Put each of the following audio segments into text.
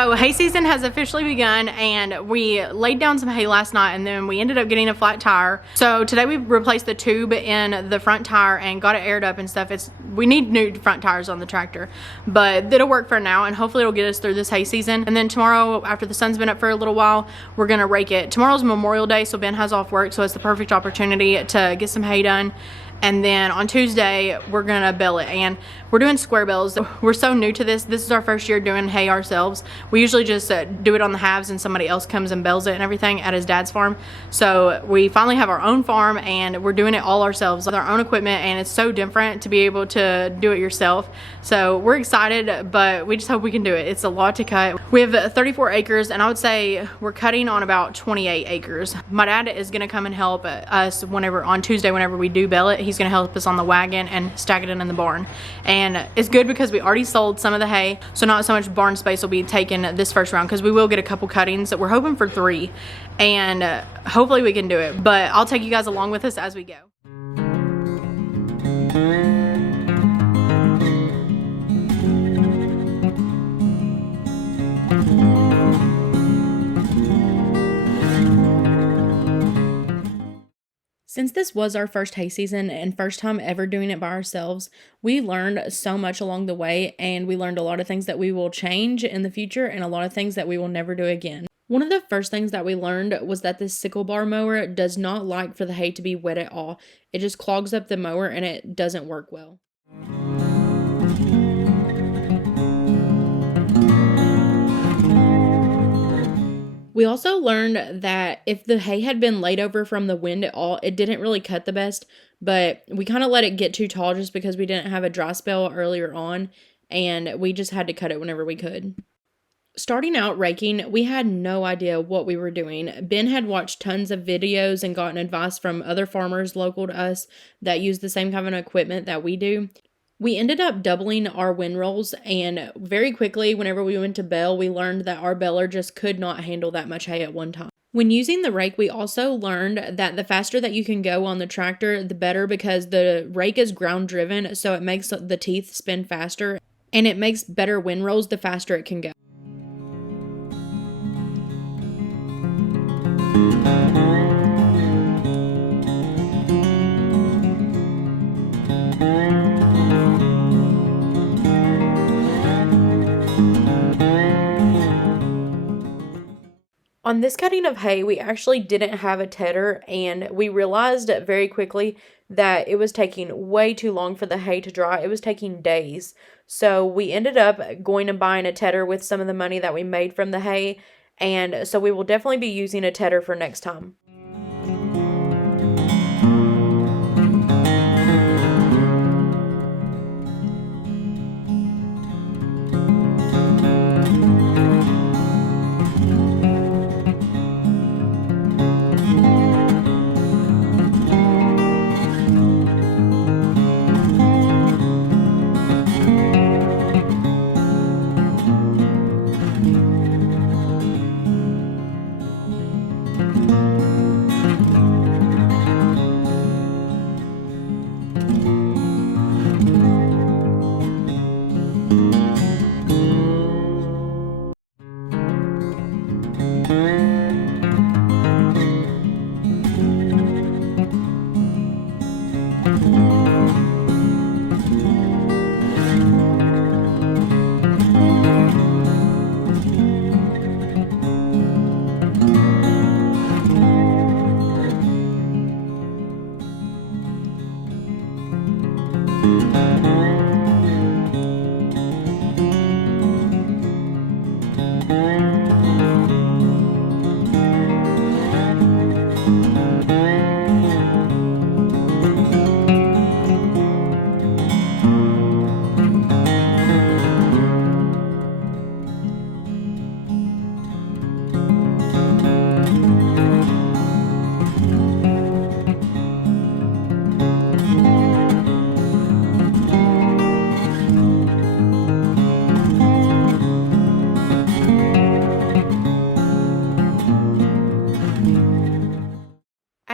So hay season has officially begun, and we laid down some hay last night, and then we ended up getting a flat tire. So today we replaced the tube in the front tire and got it aired up and stuff. We need new front tires on the tractor, but it'll work for now, and hopefully it'll get us through this hay season. And then tomorrow, after the sun's been up for a little while, we're gonna rake it. Tomorrow's Memorial Day, so Ben has off work, so it's the perfect opportunity to get some hay done. And then on Tuesday, we're gonna bale it, and we're doing square bales. We're so new to this. This is our first year doing hay ourselves. We usually just do it on the halves, and somebody else comes and bales it and everything at his dad's farm. So we finally have our own farm, and we're doing it all ourselves with our own equipment, and it's so different to be able to do it yourself. So we're excited, but we just hope we can do it. It's a lot to cut. We have 34 acres, and I would say we're cutting on about 28 acres. My dad is gonna come and help us on Tuesday, whenever we do bale it. He's gonna help us on the wagon and stack it in the barn. And it's good because we already sold some of the hay, so not so much barn space will be taken this first round, because we will get a couple cuttings that we're hoping for 3, and hopefully we can do it. But I'll take you guys along with us as we go. Since this was our first hay season and first time ever doing it by ourselves, we learned so much along the way, and we learned a lot of things that we will change in the future and a lot of things that we will never do again. One of the first things that we learned was that this sickle bar mower does not like for the hay to be wet at all. It just clogs up the mower and it doesn't work well. We also learned that if the hay had been laid over from the wind at all, it didn't really cut the best, but we kind of let it get too tall just because we didn't have a dry spell earlier on, and we just had to cut it whenever we could. Starting out raking, we had no idea what we were doing. Ben had watched tons of videos and gotten advice from other farmers local to us that use the same kind of equipment that we do. We ended up doubling our windrolls, and very quickly, whenever we went to bale, we learned that our baler just could not handle that much hay at one time. When using the rake, we also learned that the faster that you can go on the tractor, the better, because the rake is ground driven, so it makes the teeth spin faster, and it makes better windrolls the faster it can go. On this cutting of hay, we actually didn't have a tedder, and we realized very quickly that it was taking way too long for the hay to dry. It was taking days. So we ended up going and buying a tedder with some of the money that we made from the hay, and so we will definitely be using a tedder for next time.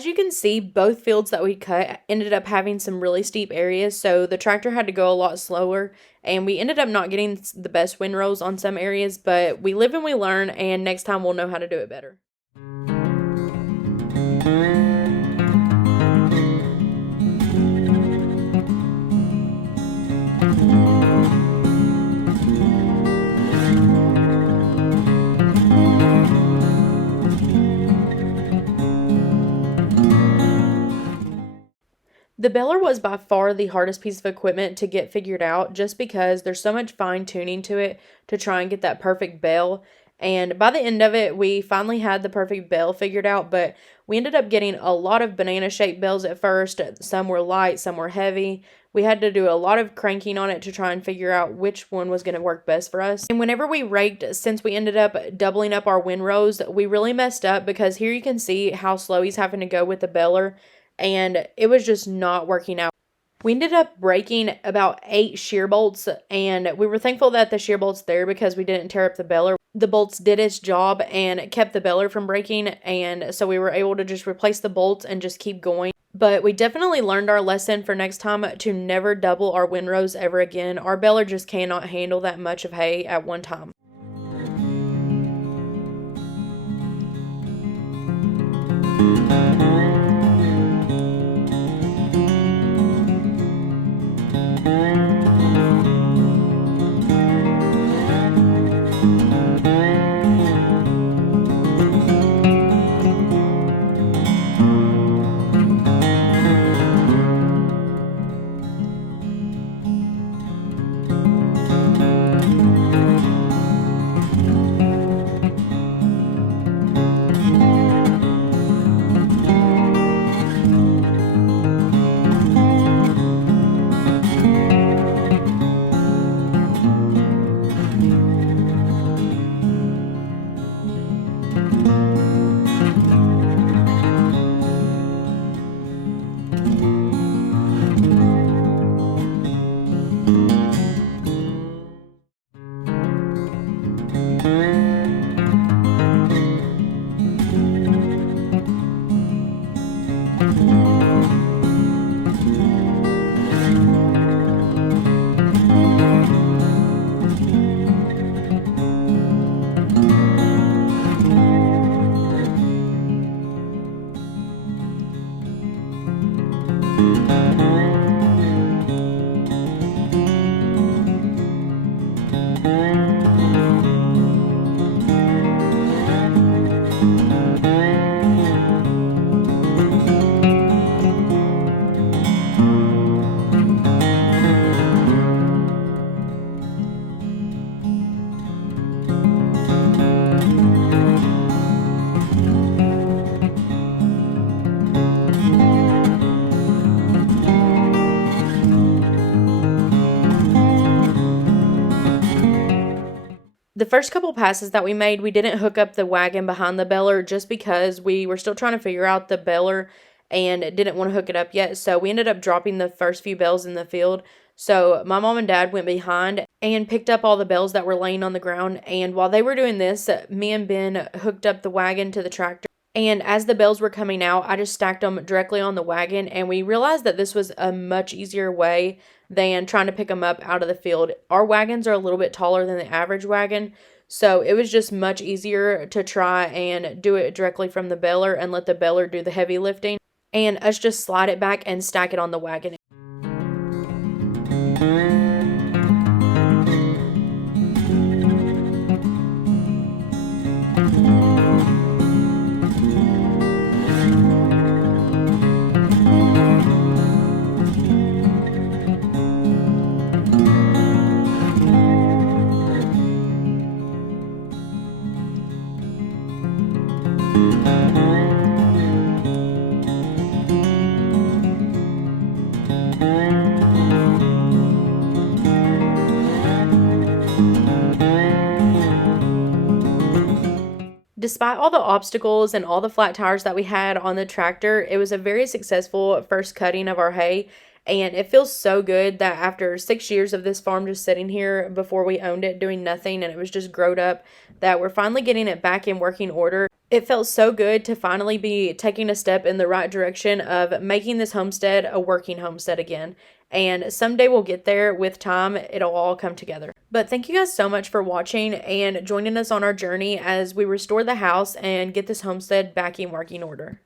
As you can see, both fields that we cut ended up having some really steep areas, so the tractor had to go a lot slower, and we ended up not getting the best windrows on some areas, but we live and we learn, and next time we'll know how to do it better. The baler was by far the hardest piece of equipment to get figured out just because there's so much fine tuning to it to try and get that perfect bale. And by the end of it, we finally had the perfect bale figured out, but we ended up getting a lot of banana shaped bales at first. Some were light, some were heavy. We had to do a lot of cranking on it to try and figure out which one was going to work best for us. And whenever we raked, since we ended up doubling up our windrows, we really messed up because here you can see how slow he's having to go with the baler, and it was just not working out. We ended up breaking about 8 shear bolts, and we were thankful that the shear bolts there because we didn't tear up the baler. The bolts did its job and kept the baler from breaking, and so we were able to just replace the bolts and just keep going. But we definitely learned our lesson for next time to never double our windrows ever again. Our baler just cannot handle that much of hay at one time. The first couple passes that we made, we didn't hook up the wagon behind the baler just because we were still trying to figure out the baler and didn't want to hook it up yet. So we ended up dropping the first few bales in the field. So my mom and dad went behind and picked up all the bales that were laying on the ground. And while they were doing this, me and Ben hooked up the wagon to the tractor. And as the bales were coming out, I just stacked them directly on the wagon, and we realized that this was a much easier way than trying to pick them up out of the field. Our wagons are a little bit taller than the average wagon, so it was just much easier to try and do it directly from the baler and let the baler do the heavy lifting, and us just slide it back and stack it on the wagon. Despite all the obstacles and all the flat tires that we had on the tractor, it was a very successful first cutting of our hay, and it feels so good that after 6 years of this farm just sitting here before we owned it doing nothing and it was just growed up, that we're finally getting it back in working order. It felt so good to finally be taking a step in the right direction of making this homestead a working homestead again. And someday we'll get there. With time, it'll all come together. But thank you guys so much for watching and joining us on our journey as we restore the house and get this homestead back in working order.